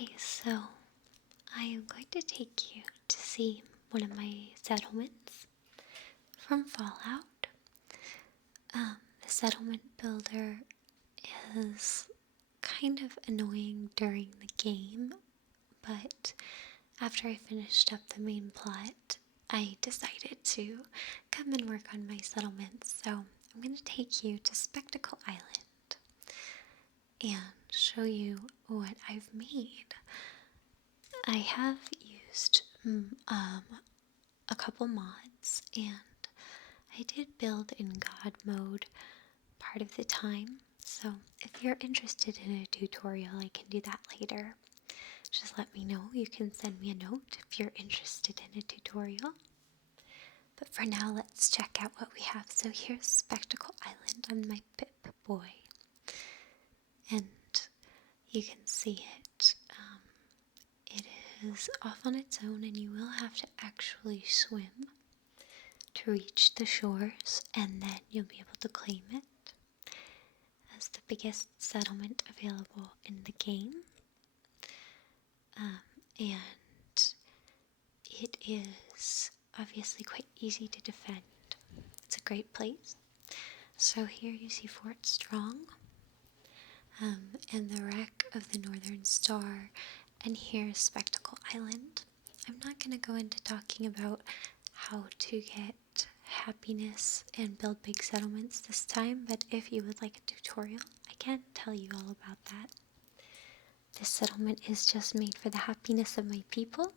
Okay, so I am going to take you to see one of my settlements from Fallout. The settlement builder is kind of annoying during the game, but after I finished up the main plot, I decided to come and work on my settlement. So I'm going to take you to Spectacle Island and show you what I've made. I have used a couple mods, and I did build in God mode part of the time. So if you're interested in a tutorial, I can do that later. Just let me know. You can send me a note if you're interested in a tutorial. But for now, let's check out what we have. So here's Spectacle Island on my Pip-Boy. And you can see it. It is off on its own, and you will have to actually swim to reach the shores, and then you'll be able to claim it as the biggest settlement available in the game. And it is obviously quite easy to defend. It's a great place. So here you see Fort Strong, and the wreck of the Northern Star, and here's Spectacle Island. I'm not going to go into talking about how to get happiness and build big settlements this time, but if you would like a tutorial, I can tell you all about that. This settlement is just made for the happiness of my people,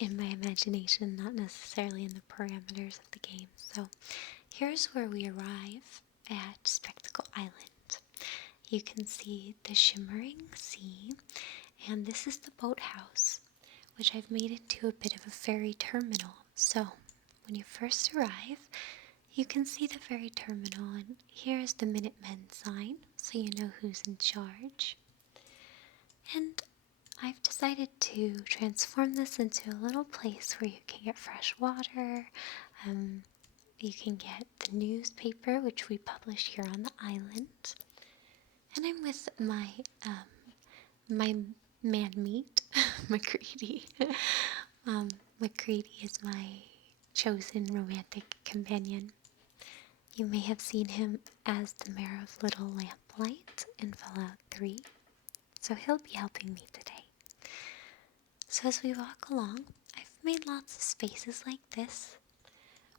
in my imagination, not necessarily in the parameters of the game. So here's where we arrive at Spectacle Island. You can see the shimmering sea, and this is the boathouse, which I've made into a bit of a ferry terminal. So when you first arrive, you can see the ferry terminal, and here's the Minutemen sign, so you know who's in charge. And I've decided to transform this into a little place where you can get fresh water. You can get the newspaper, which we publish here on the island. And I'm with my man meat, MacCready. MacCready is my chosen romantic companion. You may have seen him as the mayor of Little Lamplight in Fallout 3, so he'll be helping me today. So as we walk along, I've made lots of spaces like this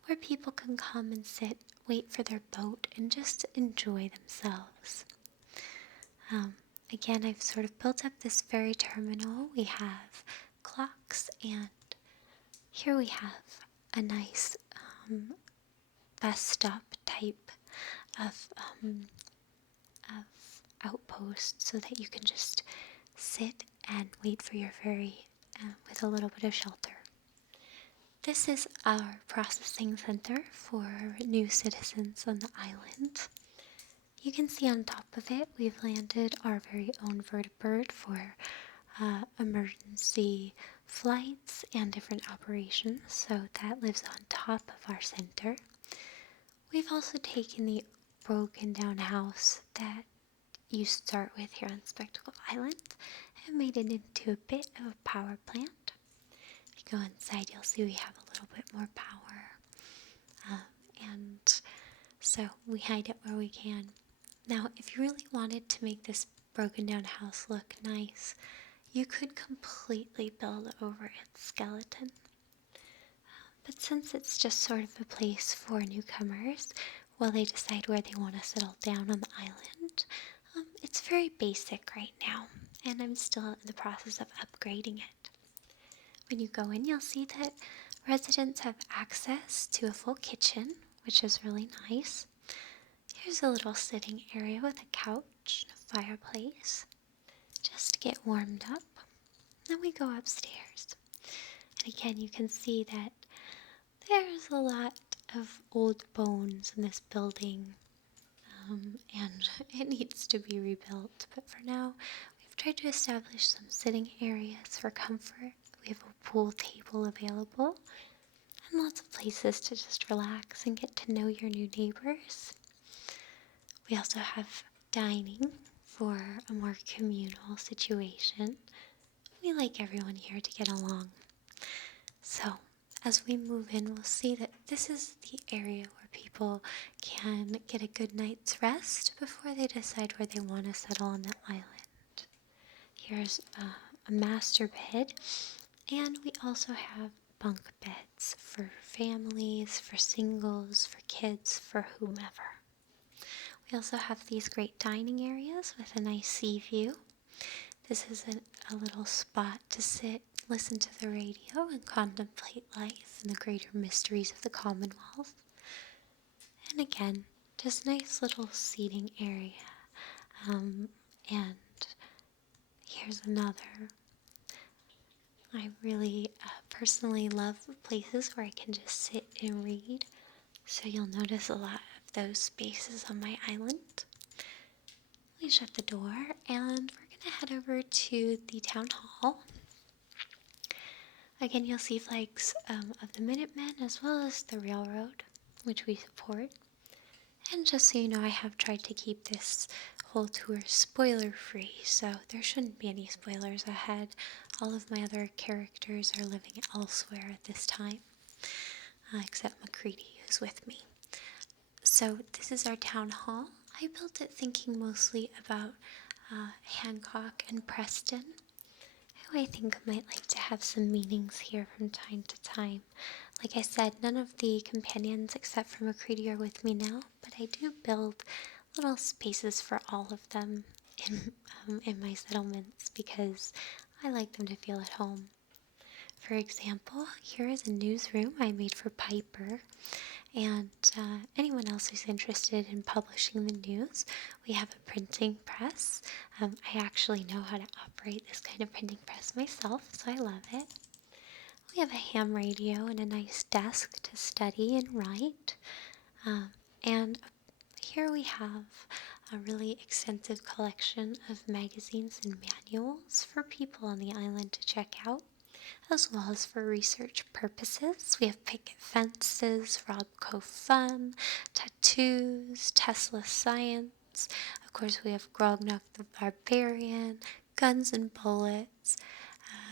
where people can come and sit, wait for their boat, and just enjoy themselves. Again, I've sort of built up this ferry terminal. We have clocks, and here we have a nice bus stop type of outpost, so that you can just sit and wait for your ferry with a little bit of shelter. This is our processing center for new citizens on the island. You can see on top of it, we've landed our very own vertibird for emergency flights and different operations, so that lives on top of our center. We've also taken the broken down house that you start with here on Spectacle Island and made it into a bit of a power plant. If you go inside, you'll see we have a little bit more power, and so we hide it where we can. Now, if you really wanted to make this broken down house look nice, you could completely build over its skeleton. But since it's just sort of a place for newcomers while they decide where they want to settle down on the island, it's very basic right now, and I'm still in the process of upgrading it. When you go in, you'll see that residents have access to a full kitchen, which is really nice. Here's a little sitting area with a couch and a fireplace, just to get warmed up. Then we go upstairs. And again, you can see that there's a lot of old bones in this building, and it needs to be rebuilt. But for now, we've tried to establish some sitting areas for comfort. We have a pool table available, and lots of places to just relax and get to know your new neighbors. We also have dining for a more communal situation. We like everyone here to get along. So, as we move in, we'll see that this is the area where people can get a good night's rest before they decide where they want to settle on the island. Here's a master bed, and we also have bunk beds for families, for singles, for kids, for whomever. We also have these great dining areas with a nice sea view. This is a little spot to sit, listen to the radio, and contemplate life and the greater mysteries of the Commonwealth. And again, just nice little seating area. And here's another. I really personally love places where I can just sit and read. So you'll notice a lot of those spaces on my island. We shut the door and we're going to head over to the town hall. Again, you'll see flags of the Minutemen as well as the railroad, which we support. And just so you know, I have tried to keep this whole tour spoiler-free, so there shouldn't be any spoilers ahead. All of my other characters are living elsewhere at this time, except MacCready, who's with me. So this is our town hall. I built it thinking mostly about Hancock and Preston, who I think might like to have some meanings here from time to time. Like I said, none of the companions except for MacCready are with me now, but I do build little spaces for all of them in my settlements because I like them to feel at home. For example, here is a newsroom I made for Piper, and anyone else who's interested in publishing the news. We have a printing press. I actually know how to operate this kind of printing press myself, so I love it. We have a ham radio and a nice desk to study and write. And here we have a really extensive collection of magazines and manuals for people on the island to check out, as well as for research purposes. We have picket fences, Robco Fun, tattoos, Tesla Science. Of course, we have Grognok the Barbarian, Guns and Bullets,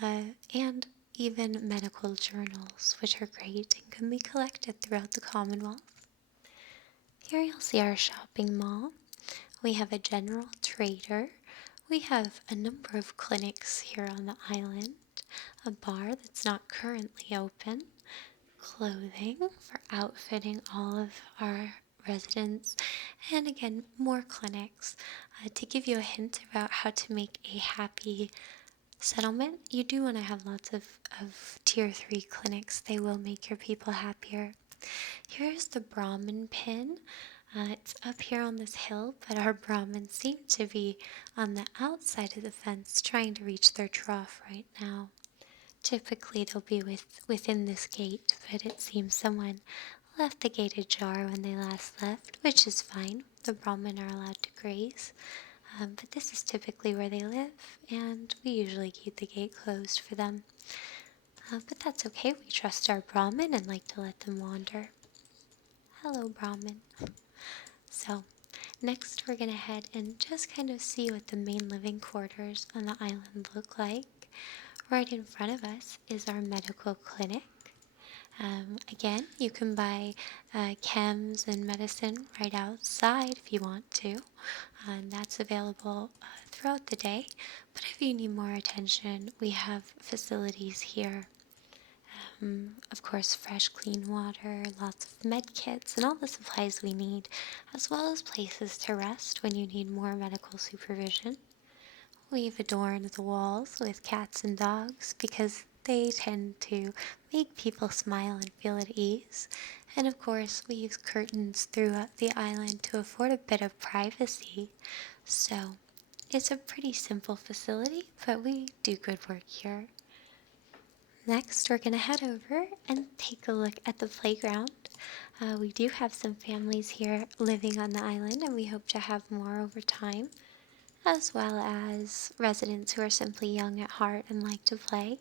and even medical journals, which are great and can be collected throughout the Commonwealth. Here you'll see our shopping mall. We have a general trader. We have a number of clinics here on the island, a bar that's not currently open, clothing for outfitting all of our residents, and again, more clinics. To give you a hint about how to make a happy settlement, you do want to have lots of tier 3 clinics. They will make your people happier. Here's the Brahmin pin. It's up here on this hill, but our Brahmins seem to be on the outside of the fence trying to reach their trough right now. Typically they'll be within this gate, but it seems someone left the gate ajar when they last left, which is fine. The Brahmin are allowed to graze. But this is typically where they live, and we usually keep the gate closed for them. But that's okay, we trust our Brahmin and like to let them wander. Hello, Brahmin. So, next we're going to head and just kind of see what the main living quarters on the island look like. Right in front of us is our medical clinic. Again, you can buy chems and medicine right outside if you want to, and that's available throughout the day. But if you need more attention, we have facilities here. Of course, fresh, clean water, lots of med kits, and all the supplies we need, as well as places to rest when you need more medical supervision. We've adorned the walls with cats and dogs because they tend to make people smile and feel at ease. And of course, we use curtains throughout the island to afford a bit of privacy. So, it's a pretty simple facility, but we do good work here. Next, we're going to head over and take a look at the playground. We do have some families here living on the island, and we hope to have more over time, as well as residents who are simply young at heart and like to play.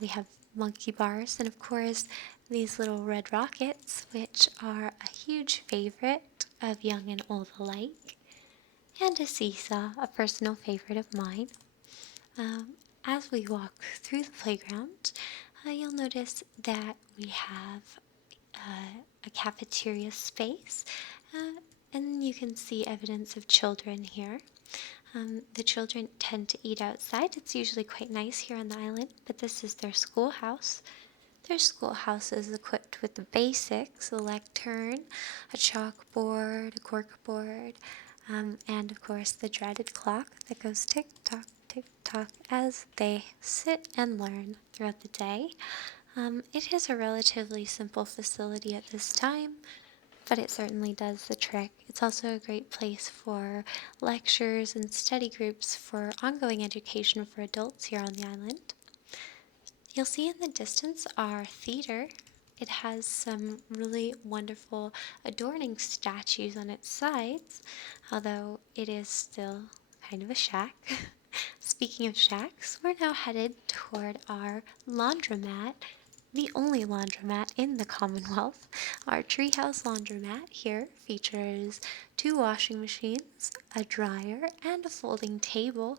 We have monkey bars, and of course, these little red rockets, which are a huge favorite of young and old alike. and a seesaw, a personal favorite of mine. Um, as we walk through the playground, you'll notice that we have a cafeteria space, and you can see evidence of children here. The children tend to eat outside. It's usually quite nice here on the island, but this is their schoolhouse. Their schoolhouse is equipped with the basics: a lectern, a chalkboard, a corkboard, and of course the dreaded clock that goes tick tock, tick tock as they sit and learn throughout the day. It is a relatively simple facility at this time, but it certainly does the trick. It's also a great place for lectures and study groups for ongoing education for adults here on the island. You'll see in the distance our theater. It has some really wonderful adorning statues on its sides, although it is still kind of a shack. Speaking of shacks, we're now headed toward our laundromat, the only laundromat in the Commonwealth. Our treehouse laundromat here features two washing machines, a dryer, and a folding table.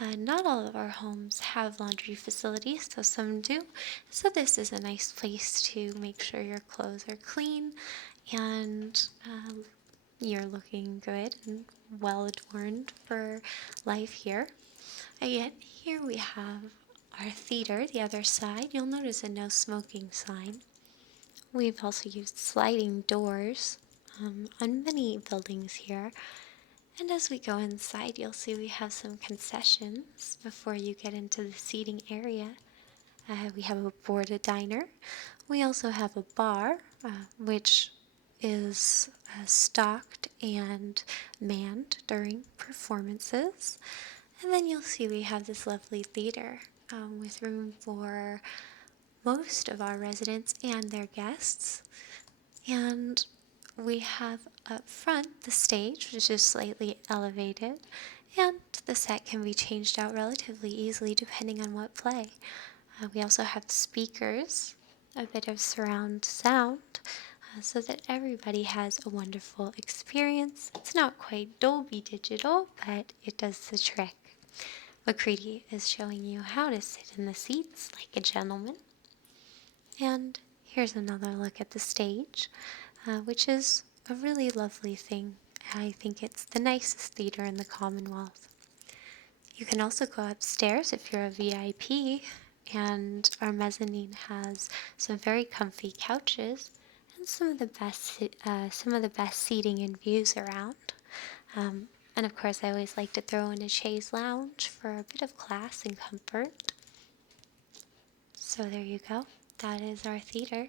Not all of our homes have laundry facilities, though some do. So this is a nice place to make sure your clothes are clean and you're looking good and well adorned for life here. Again, here we have our theater, the other side. You'll notice a no smoking sign. We've also used sliding doors on many buildings here. And as we go inside, you'll see we have some concessions before you get into the seating area. We have a boarded diner. We also have a bar, which is stocked and manned during performances. And then you'll see we have this lovely theater with room for most of our residents and their guests. And we have up front the stage, which is slightly elevated, and the set can be changed out relatively easily depending on what play. We also have speakers, a bit of surround sound, so that everybody has a wonderful experience. It's not quite Dolby Digital, but it does the trick. MacCready is showing you how to sit in the seats like a gentleman. And here's another look at the stage, which is a really lovely thing. I think it's the nicest theater in the Commonwealth. You can also go upstairs if you're a VIP, and our mezzanine has some very comfy couches and some of the best seating and views around. And of course, I always like to throw in a chaise lounge for a bit of class and comfort. So there you go. That is our theater,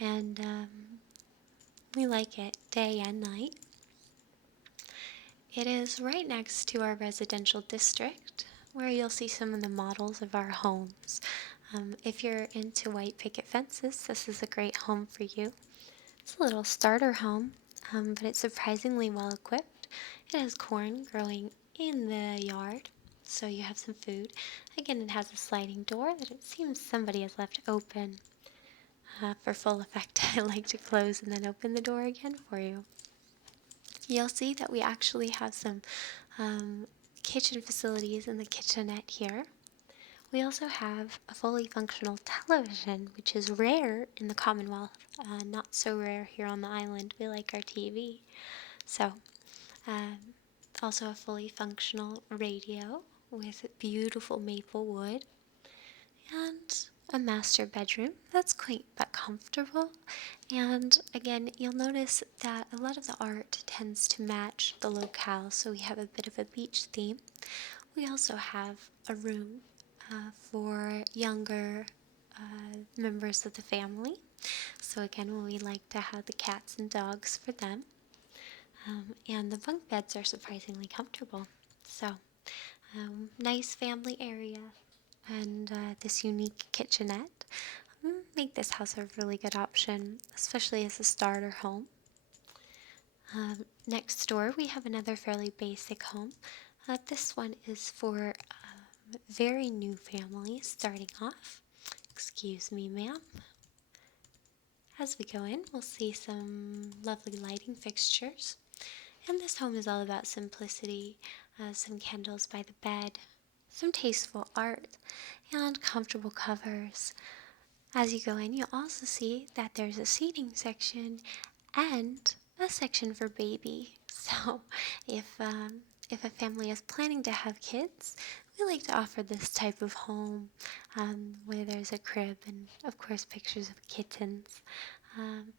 and we like it day and night. It is right next to our residential district, where you'll see some of the models of our homes. If you're into white picket fences, this is a great home for you. It's a little starter home, but it's surprisingly well equipped. It has corn growing in the yard, so you have some food. Again, it has a sliding door that it seems somebody has left open. For full effect, I like to close and then open the door again for you. You'll see that we actually have some kitchen facilities in the kitchenette here. We also have a fully functional television, which is rare in the Commonwealth, not so rare here on the island. We like our TV. So, um, also a fully functional radio with beautiful maple wood, and a master bedroom that's quaint but comfortable. And again, you'll notice that a lot of the art tends to match the locale, so we have a bit of a beach theme. We also have a room for younger members of the family. So again, we like to have the cats and dogs for them. And the bunk beds are surprisingly comfortable. So, nice family area and this unique kitchenette make this house a really good option, especially as a starter home. Next door, we have another fairly basic home. This one is for very new families starting off. Excuse me, ma'am. As we go in, we'll see some lovely lighting fixtures. And this home is all about simplicity, some candles by the bed, some tasteful art, and comfortable covers. As you go in, you'll also see that there's a seating section and a section for baby. So if a family is planning to have kids, we like to offer this type of home where there's a crib and, of course, pictures of kittens. Um,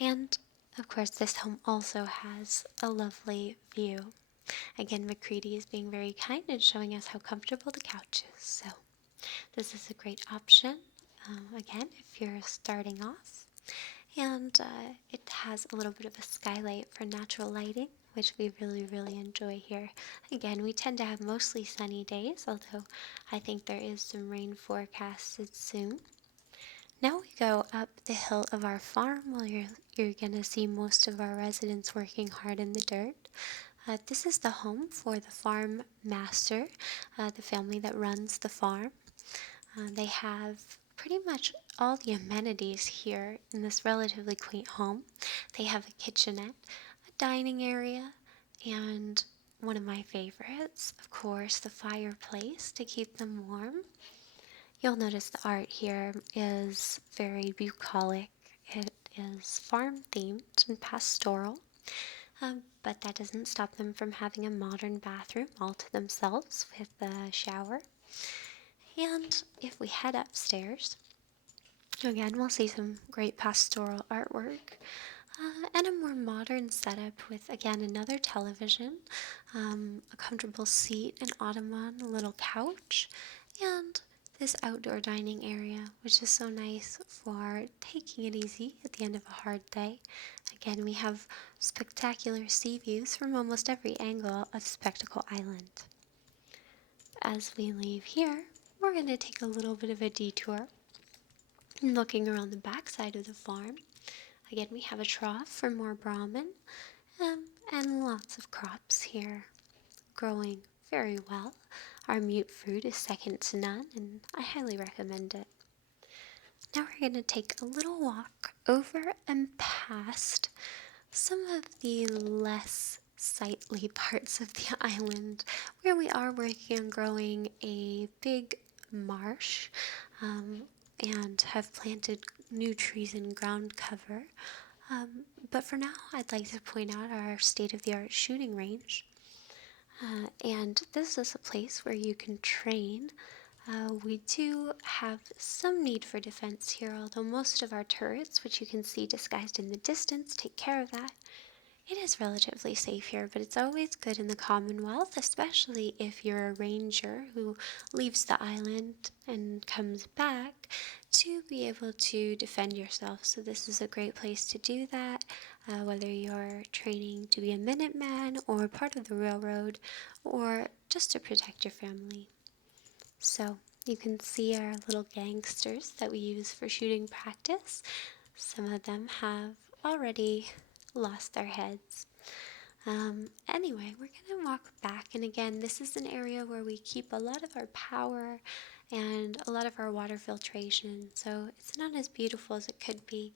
and, of course, this home also has a lovely view. Again, MacCready is being very kind and showing us how comfortable the couch is. So this is a great option, again, if you're starting off. And it has a little bit of a skylight for natural lighting, which we really, really enjoy here. Again, we tend to have mostly sunny days, although I think there is some rain forecasted soon. Now we go up the hill of our farm where you're going to see most of our residents working hard in the dirt. This is the home for the farm master, the family that runs the farm. They have pretty much all the amenities here in this relatively quaint home. They have a kitchenette, a dining area, and one of my favorites, of course, the fireplace to keep them warm. You'll notice the art here is very bucolic. It is farm themed and pastoral, but that doesn't stop them from having a modern bathroom all to themselves with a shower. And if we head upstairs, again, we'll see some great pastoral artwork and a more modern setup with, again, another television, a comfortable seat, an ottoman, a little couch, and this outdoor dining area, which is so nice for taking it easy at the end of a hard day. Again, we have spectacular sea views from almost every angle of Spectacle Island. As we leave here, we're going to take a little bit of a detour. Looking around the backside of the farm, again, we have a trough for more Brahmin and lots of crops here growing very well. Our mute fruit is second to none, and I highly recommend it. Now we're going to take a little walk over and past some of the less sightly parts of the island where we are working on growing a big marsh and have planted new trees and ground cover. But for now, I'd like to point out our state-of-the-art shooting range. And this is a place where you can train. We do have some need for defense here, although most of our turrets, which you can see disguised in the distance, take care of that. It is relatively safe here, but it's always good in the Commonwealth, especially if you're a ranger who leaves the island and comes back, to be able to defend yourself. So this is a great place to do that, whether you're training to be a Minuteman or part of the railroad or just to protect your family. So you can see our little gangsters that we use for shooting practice. Some of them have already lost their heads. Anyway, we're going to walk back, and again, this is an area where we keep a lot of our power and a lot of our water filtration, so it's not as beautiful as it could be.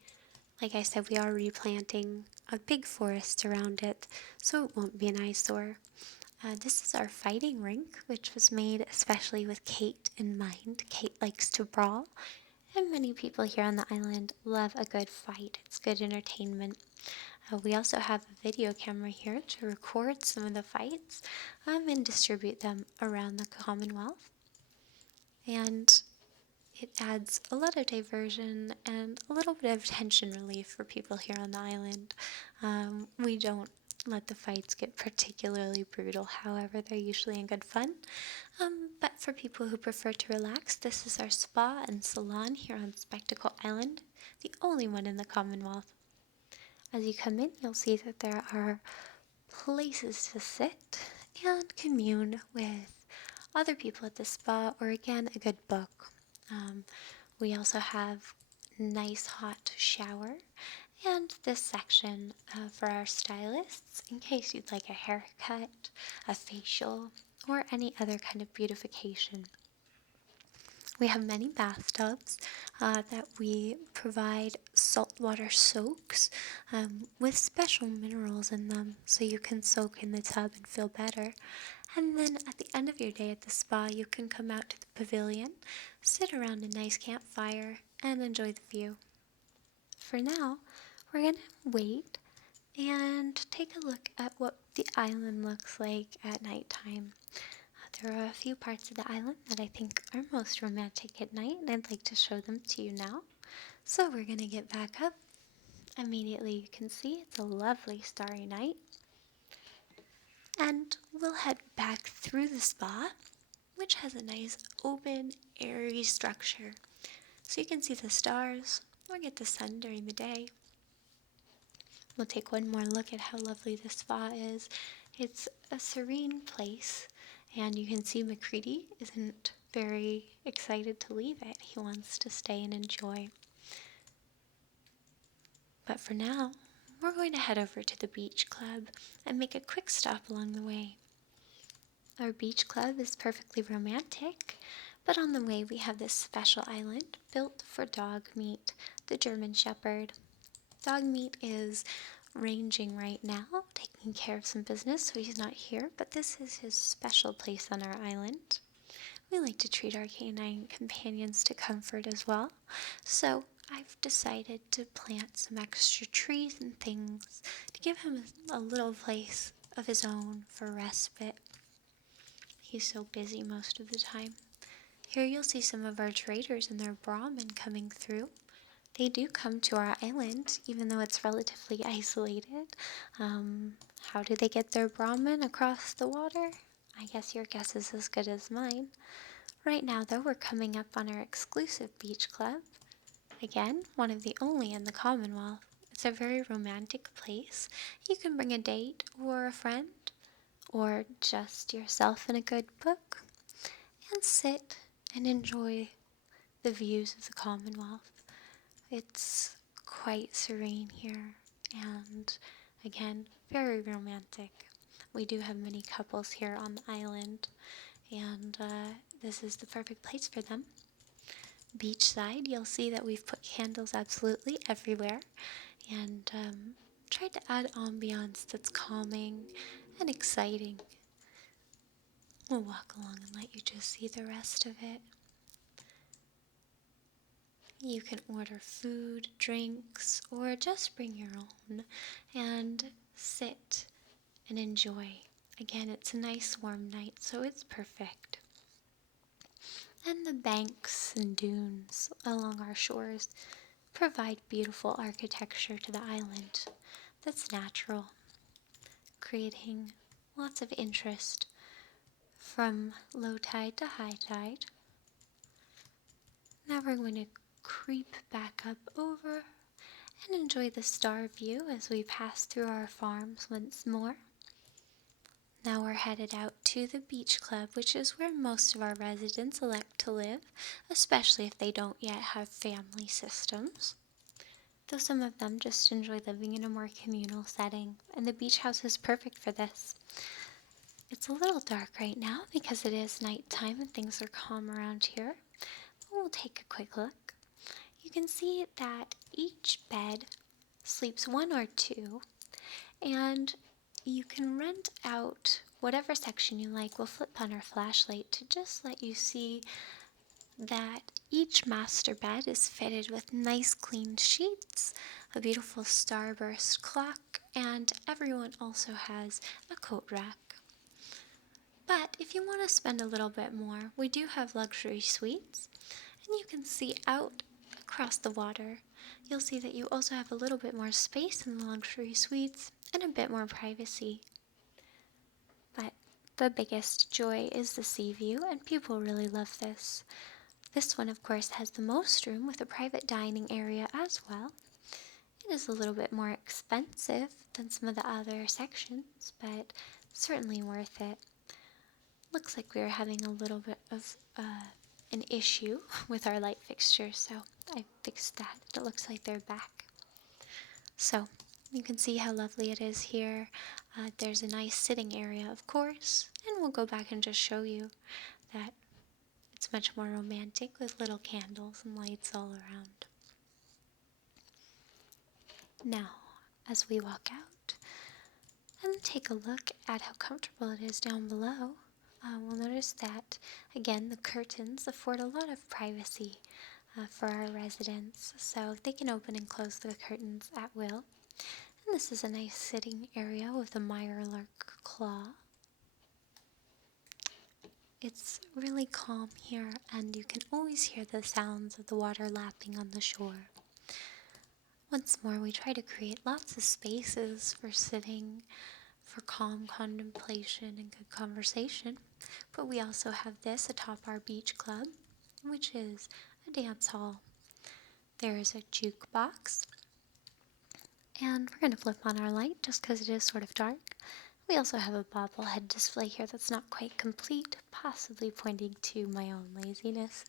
Like I said, we are replanting a big forest around it, so it won't be an eyesore. This is our fighting rink, which was made especially with Kate in mind. Kate likes to brawl, and many people here on the island love a good fight. It's good entertainment. We also have a video camera here to record some of the fights and distribute them around the Commonwealth. And it adds a lot of diversion and a little bit of tension relief for people here on the island. We don't let the fights get particularly brutal, however, they're usually in good fun. But for people who prefer to relax, this is our spa and salon here on Spectacle Island, the only one in the Commonwealth. As you come in, you'll see that there are places to sit and commune with other people at the spa, or again, a good book. We also have nice hot shower and this section for our stylists in case you'd like a haircut, a facial, or any other kind of beautification. We have many bathtubs that we provide saltwater soaks with special minerals in them so you can soak in the tub and feel better. And then at the end of your day at the spa, you can come out to the pavilion, sit around a nice campfire, and enjoy the view. For now, we're going to wait and take a look at what the island looks like at nighttime. There are a few parts of the island that I think are most romantic at night, and I'd like to show them to you now. So we're going to get back up. Immediately you can see it's a lovely starry night. And we'll head back through the spa, which has a nice open, airy structure. So you can see the stars or get the sun during the day. We'll take one more look at how lovely this spa is. It's a serene place, and you can see MacCready isn't very excited to leave it. He wants to stay and enjoy. But for now, we're going to head over to the beach club and make a quick stop along the way. Our beach club is perfectly romantic, but on the way we have this special island built for dog meat, the German Shepherd. Dog meat is ranging right now, taking care of some business, so he's not here, but this is his special place on our island. We like to treat our canine companions to comfort as well, so I've decided to plant some extra trees and things to give him a little place of his own for respite. He's so busy most of the time. Here you'll see some of our traders and their brahmin coming through. They do come to our island, even though it's relatively isolated. How do they get their Brahmin across the water? I guess your guess is as good as mine. Right now, though, we're coming up on our exclusive beach club. Again, one of the only in the Commonwealth. It's a very romantic place. You can bring a date or a friend, or just yourself and a good book, and sit and enjoy the views of the Commonwealth. It's quite serene here, and again, very romantic. We do have many couples here on the island, and this is the perfect place for them. Beachside, you'll see that we've put candles absolutely everywhere, and tried to add ambiance that's calming and exciting. We'll walk along and let you just see the rest of it. You can order food, drinks, or just bring your own and sit and enjoy. Again, it's a nice warm night, so it's perfect. And the banks and dunes along our shores provide beautiful architecture to the island that's natural, creating lots of interest from low tide to high tide. Now we're going to creep back up over and enjoy the star view as we pass through our farms once more. Now we're headed out to the beach club, which is where most of our residents elect to live, especially if they don't yet have family systems. Though some of them just enjoy living in a more communal setting, and the beach house is perfect for this. It's a little dark right now because it is nighttime and things are calm around here. We'll take a quick look. You can see that each bed sleeps one or two, and you can rent out whatever section you like. We'll flip on our flashlight to just let you see that each master bed is fitted with nice clean sheets, a beautiful starburst clock, and everyone also has a coat rack. But if you want to spend a little bit more, we do have luxury suites, and you can see out across the water. You'll see that you also have a little bit more space in the luxury suites and a bit more privacy. But the biggest joy is the sea view, and people really love this. This one, of course, has the most room with a private dining area as well. It is a little bit more expensive than some of the other sections, but certainly worth it. Looks like we are having a little bit of an issue with our light fixtures, so I fixed that. It looks like they're back. So you can see how lovely it is here. There's a nice sitting area, of course, and we'll go back and just show you that It's much more romantic with little candles and lights all around. Now, as we walk out and take a look at how comfortable it is down below, we'll notice that, again, the curtains afford a lot of privacy for our residents, so they can open and close the curtains at will. And this is a nice sitting area with a mirror-lark claw. It's really calm here, and you can always hear the sounds of the water lapping on the shore. Once more, we try to create lots of spaces for sitting, for calm contemplation and good conversation, but we also have this atop our beach club, which is a dance hall. There is a jukebox, and we're going to flip on our light just because it is sort of dark. We also have a bobblehead display here that's not quite complete, possibly pointing to my own laziness.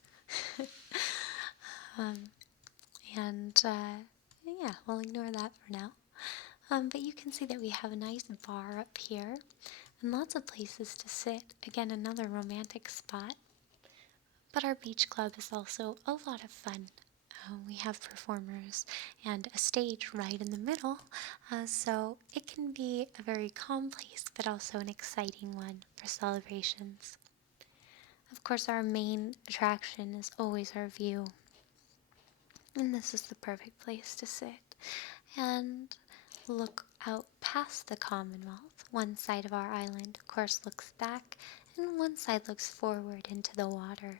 um, and yeah, we'll ignore that for now. But you can see that we have a nice bar up here and lots of places to sit. Again, another romantic spot. But our beach club is also a lot of fun. We have performers and a stage right in the middle, so it can be a very calm place, but also an exciting one for celebrations. Of course, our main attraction is always our view, and this is the perfect place to sit and look out past the Commonwealth. One side of our island, of course, looks back, and one side looks forward into the water.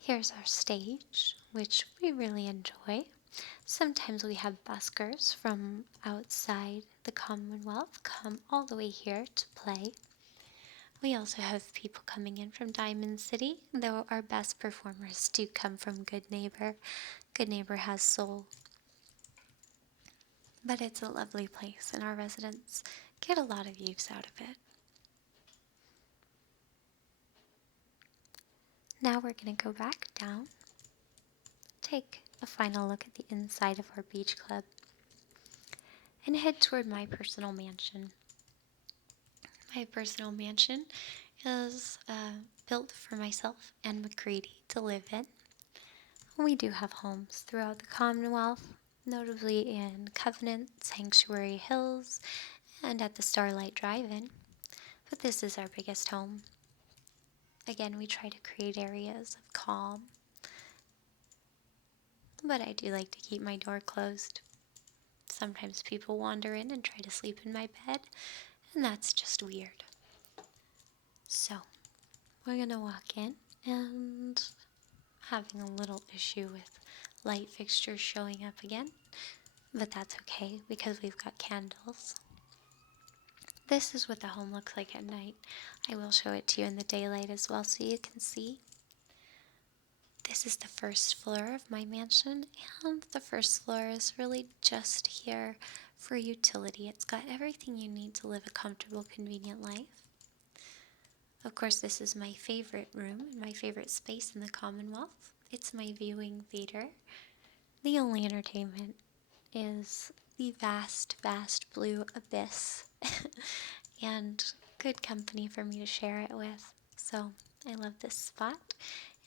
Here's our stage, which we really enjoy. Sometimes we have buskers from outside the Commonwealth come all the way here to play. We also have people coming in from Diamond City, though our best performers do come from Good Neighbor. Good Neighbor has soul. But it's a lovely place, and our residents get a lot of use out of it. Now we're going to go back down, take a final look at the inside of our beach club, and head toward my personal mansion. My personal mansion is built for myself and MacCready to live in. We do have homes throughout the Commonwealth, notably in Covenant, Sanctuary Hills, and at the Starlight Drive-In, but this is our biggest home. Again, we try to create areas of calm, but I do like to keep my door closed. Sometimes people wander in and try to sleep in my bed, and that's just weird. So, we're gonna walk in, and having a little issue with light fixtures showing up again, but that's okay because we've got candles. This is what the home looks like at night. I will show it to you in the daylight as well so you can see. This is the first floor of my mansion, and the first floor is really just here for utility. It's got everything you need to live a comfortable, convenient life. Of course, this is my favorite room, my favorite space in the Commonwealth. It's my viewing theater. The only entertainment is the vast, vast blue abyss and good company for me to share it with. So I love this spot,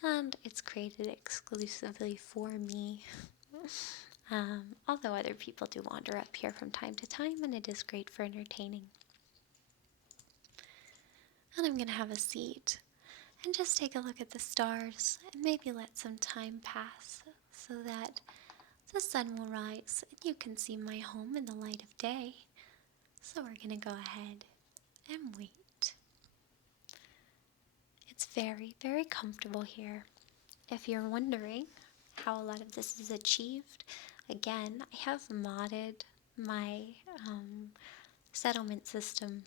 and it's created exclusively for me. Although other people do wander up here from time to time, and it is great for entertaining. And I'm going to have a seat and just take a look at the stars and maybe let some time pass so that the sun will rise and you can see my home in the light of day. So we're going to go ahead and wait. It's very, very comfortable here. If you're wondering how a lot of this is achieved, again, I have modded my settlement system,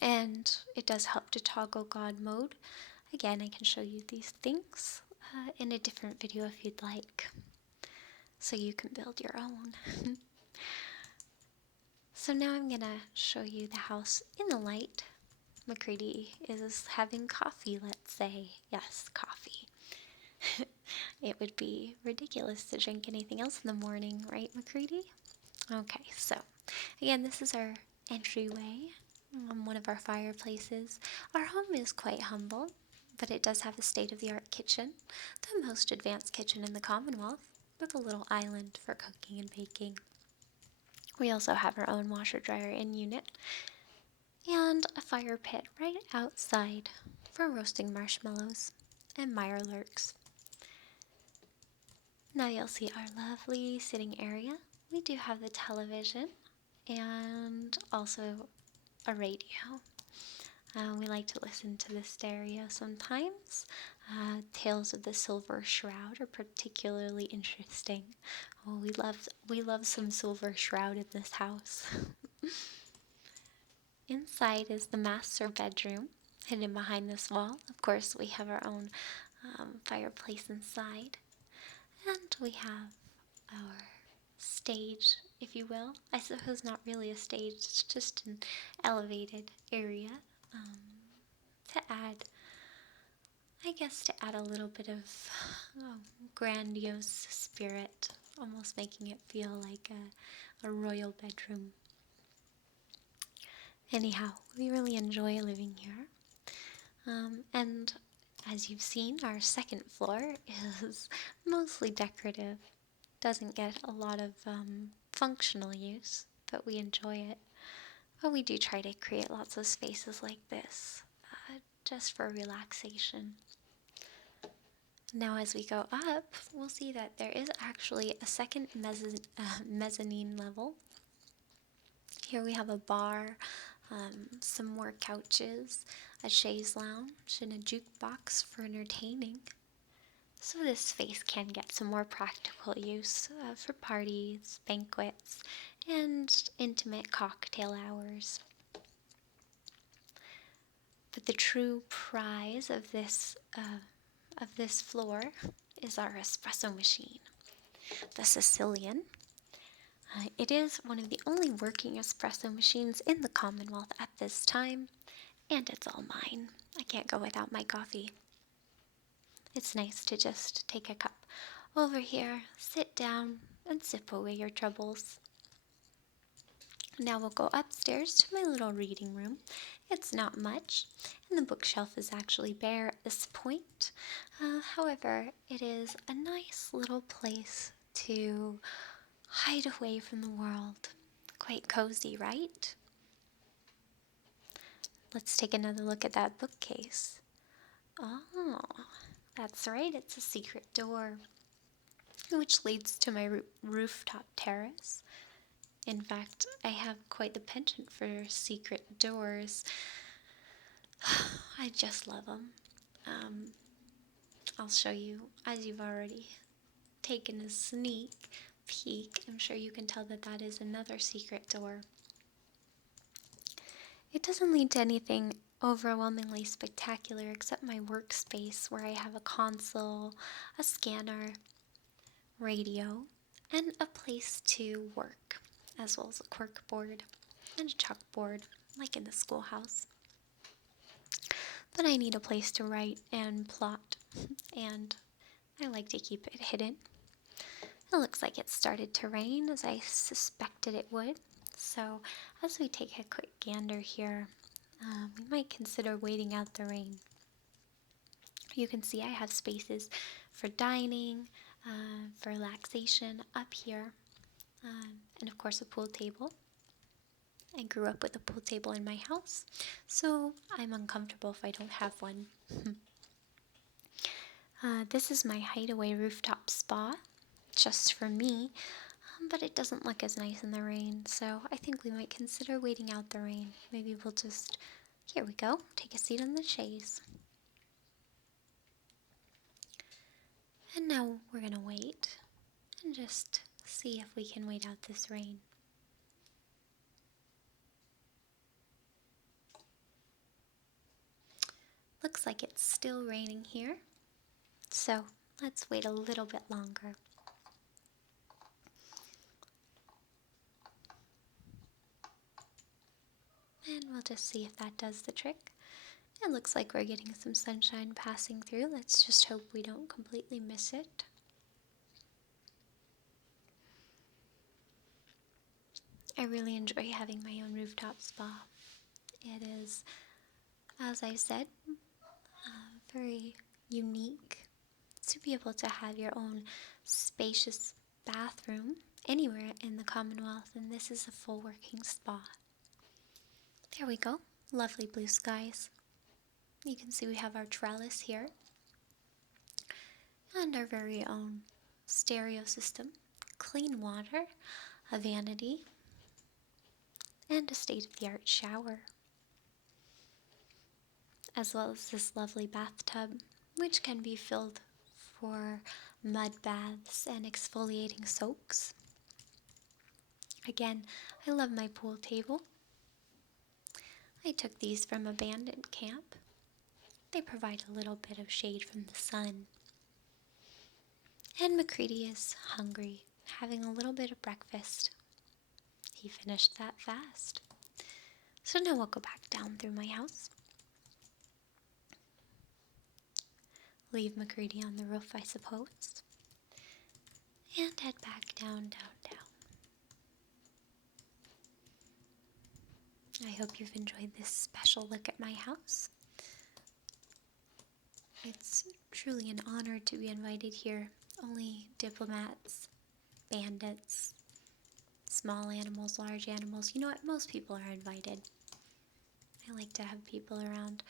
and it does help to toggle God mode. Again, I can show you these things in a different video if you'd like, so you can build your own. So now I'm going to show you the house in the light. MacCready is having coffee, let's say. Yes, coffee. It would be ridiculous to drink anything else in the morning, right, MacCready? Okay, so again, this is our entryway, one of our fireplaces. Our home is quite humble, but it does have a state-of-the-art kitchen, the most advanced kitchen in the Commonwealth, with a little island for cooking and baking. We also have our own washer-dryer in unit, and a fire pit right outside for roasting marshmallows and mirelurks. Now you'll see our lovely sitting area. We do have the television and also a radio. We like to listen to the stereo sometimes. Tales of the Silver Shroud are particularly interesting. Oh, we love some Silver Shroud in this house. Inside is the master bedroom, hidden behind this wall. Of course, we have our own fireplace inside, and we have our stage, if you will. I suppose not really a stage, it's just an elevated area um, to add, I guess, to add a little bit of oh, grandiose spirit, almost making it feel like a royal bedroom. Anyhow, we really enjoy living here. And as you've seen, our second floor is mostly decorative. Doesn't get a lot of functional use, but we enjoy it. But we do try to create lots of spaces like this, just for relaxation. Now as we go up, we'll see that there is actually a second mezzanine level. Here we have a bar, some more couches, a chaise lounge, and a jukebox for entertaining. So this space can get some more practical use for parties, banquets, and intimate cocktail hours. But the true prize of this floor is our espresso machine, the Sicilian. It is one of the only working espresso machines in the Commonwealth at this time, and it's all mine. I can't go without my coffee. It's nice to just take a cup over here, sit down, and sip away your troubles. Now we'll go upstairs to my little reading room. It's not much, and the bookshelf is actually bare at this point. However, it is a nice little place to hide away from the world. Quite cozy, right? Let's take another look at that bookcase. Oh, that's right, it's a secret door, which leads to my rooftop terrace. In fact, I have quite the penchant for secret doors. I just love them. I'll show you, as you've already taken a sneak peek. I'm sure you can tell that that is another secret door. It doesn't lead to anything overwhelmingly spectacular except my workspace, where I have a console, a scanner, radio, and a place to work, as well as a cork board and a chalkboard, like in the schoolhouse. But I need a place to write and plot, and I like to keep it hidden. It looks like it started to rain, as I suspected it would. So as we take a quick gander here, we might consider waiting out the rain. You can see I have spaces for dining, for relaxation up here, and of course a pool table. I grew up with a pool table in my house, so I'm uncomfortable if I don't have one. This is my hideaway rooftop spa, just for me, but it doesn't look as nice in the rain, so I think we might consider waiting out the rain. Maybe we'll just, here we go, take a seat on the chaise. And now we're going to wait and just see if we can wait out this rain. Looks like it's still raining here, so let's wait a little bit longer. And we'll just see if that does the trick. It looks like we're getting some sunshine passing through. Let's just hope we don't completely miss it. I really enjoy having my own rooftop spa. It is, as I said, very unique to be able to have your own spacious bathroom anywhere in the Commonwealth, and this is a full working spa. There we go. Lovely blue skies. You can see we have our trellis here and our very own stereo system, clean water, a vanity, and a state-of-the-art shower, as well as this lovely bathtub, which can be filled for mud baths and exfoliating soaks. Again, I love my pool table. I took these from a bandit camp. They provide a little bit of shade from the sun. And MacCready is hungry, having a little bit of breakfast. He finished that fast. So now we'll go back down through my house. Leave MacCready on the roof, I suppose. And head back down. I hope you've enjoyed this special look at my house. It's truly an honor to be invited here. Only diplomats, bandits, small animals, large animals. You know what? Most people are invited. I like to have people around.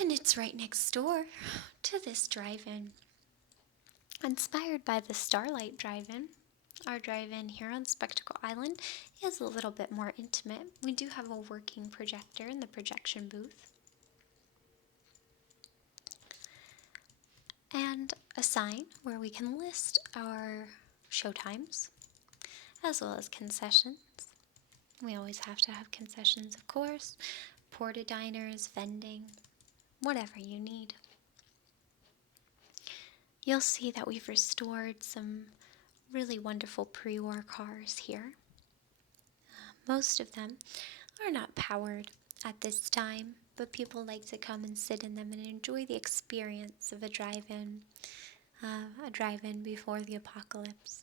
And it's right next door to this drive-in. Inspired by the Starlight Drive-In, our drive-in here on Spectacle Island is a little bit more intimate. We do have a working projector in the projection booth. And a sign where we can list our showtimes, as well as concessions. We always have to have concessions, of course. Porta diners, vending, whatever you need. You'll see that we've restored some really wonderful pre-war cars here. Most of them are not powered at this time, but people like to come and sit in them and enjoy the experience of a drive-in before the apocalypse.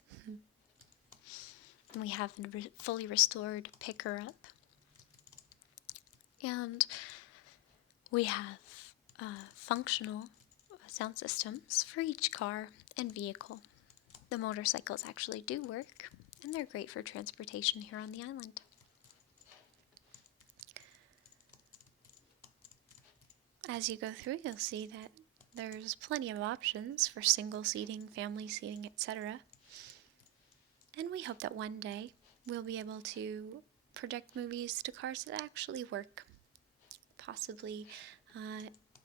We have a fully restored picker-up, and we have functional sound systems for each car and vehicle. The motorcycles actually do work, and they're great for transportation here on the island. As you go through, you'll see that there's plenty of options for single seating, family seating, etc. And we hope that one day we'll be able to project movies to cars that actually work, possibly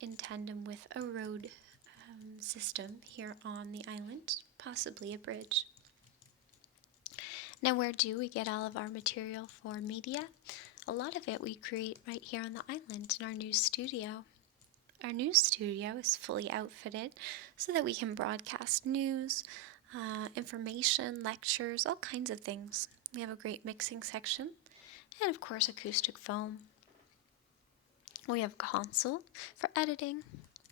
in tandem with a road system here on the island, possibly a bridge. Now, where do we get all of our material for media? A lot of it we create right here on the island in our new studio. Our new studio is fully outfitted so that we can broadcast news, information, lectures, all kinds of things. We have a great mixing section and, of course, acoustic foam. We have a console for editing,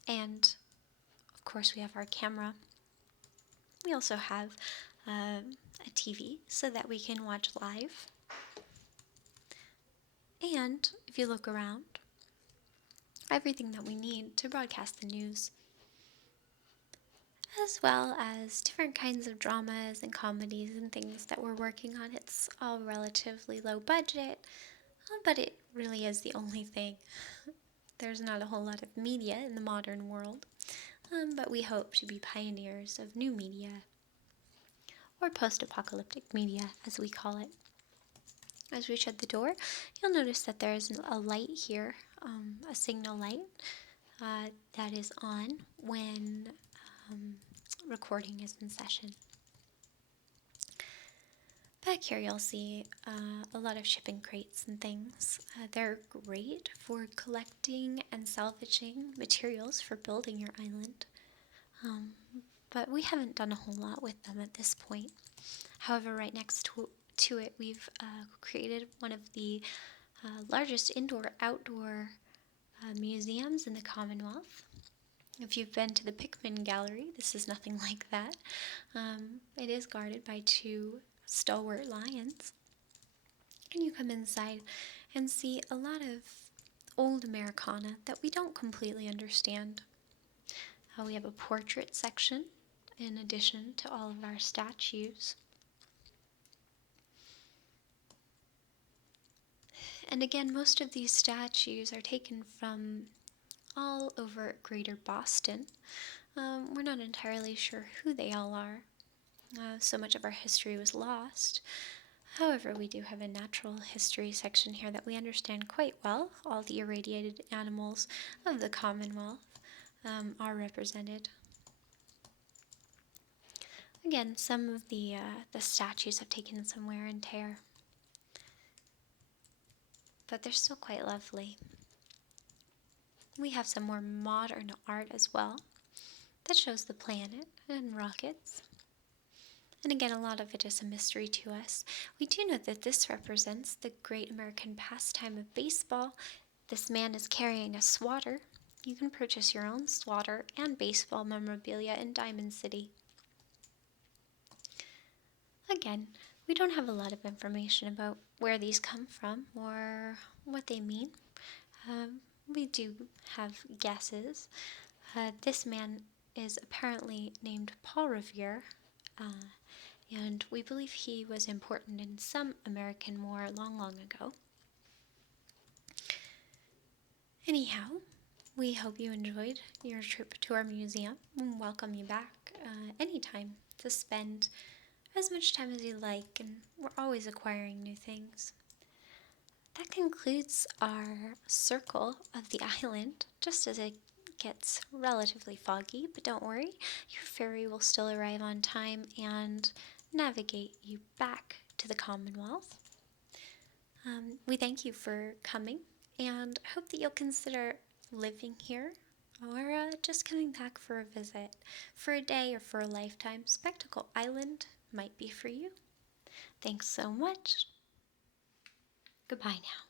and, of course, we have our camera. We also have a TV so that we can watch live. And if you look around, everything that we need to broadcast the news, as well as different kinds of dramas and comedies and things that we're working on. It's all relatively low budget, but it really is the only thing. There's not a whole lot of media in the modern world, but we hope to be pioneers of new media, or post-apocalyptic media, as we call it. As we shut the door, you'll notice that there's a light here, a signal light that is on when recording is in session. Back here you'll see a lot of shipping crates and things. They're great for collecting and salvaging materials for building your island, but we haven't done a whole lot with them at this point. However, right next to it, we've created one of the largest indoor-outdoor museums in the Commonwealth. If you've been to the Pickman Gallery, this is nothing like that. It is guarded by two stalwart lions. And you come inside and see a lot of old Americana that we don't completely understand. We have a portrait section in addition to all of our statues. And again, most of these statues are taken from all over greater Boston. We're not entirely sure who they all are. So much of our history was lost. However, we do have a natural history section here that we understand quite well. All the irradiated animals of the Commonwealth are represented. Again, some of the statues have taken some wear and tear, but they're still quite lovely. We have some more modern art as well that shows the planet and rockets. And again, a lot of it is a mystery to us. We do know that this represents the great American pastime of baseball. This man is carrying a swatter. You can purchase your own swatter and baseball memorabilia in Diamond City. Again, we don't have a lot of information about where these come from or what they mean. We do have guesses. This man is apparently named Paul Revere, and we believe he was important in some American war long, long ago. Anyhow, we hope you enjoyed your trip to our museum and welcome you back anytime to spend as much time as you like, and we're always acquiring new things. That concludes our circle of the island, just as it gets relatively foggy, but don't worry, your ferry will still arrive on time and navigate you back to the Commonwealth. We thank you for coming and hope that you'll consider living here or just coming back for a visit. For a day or for a lifetime, Spectacle Island might be for you. Thanks so much. Goodbye now.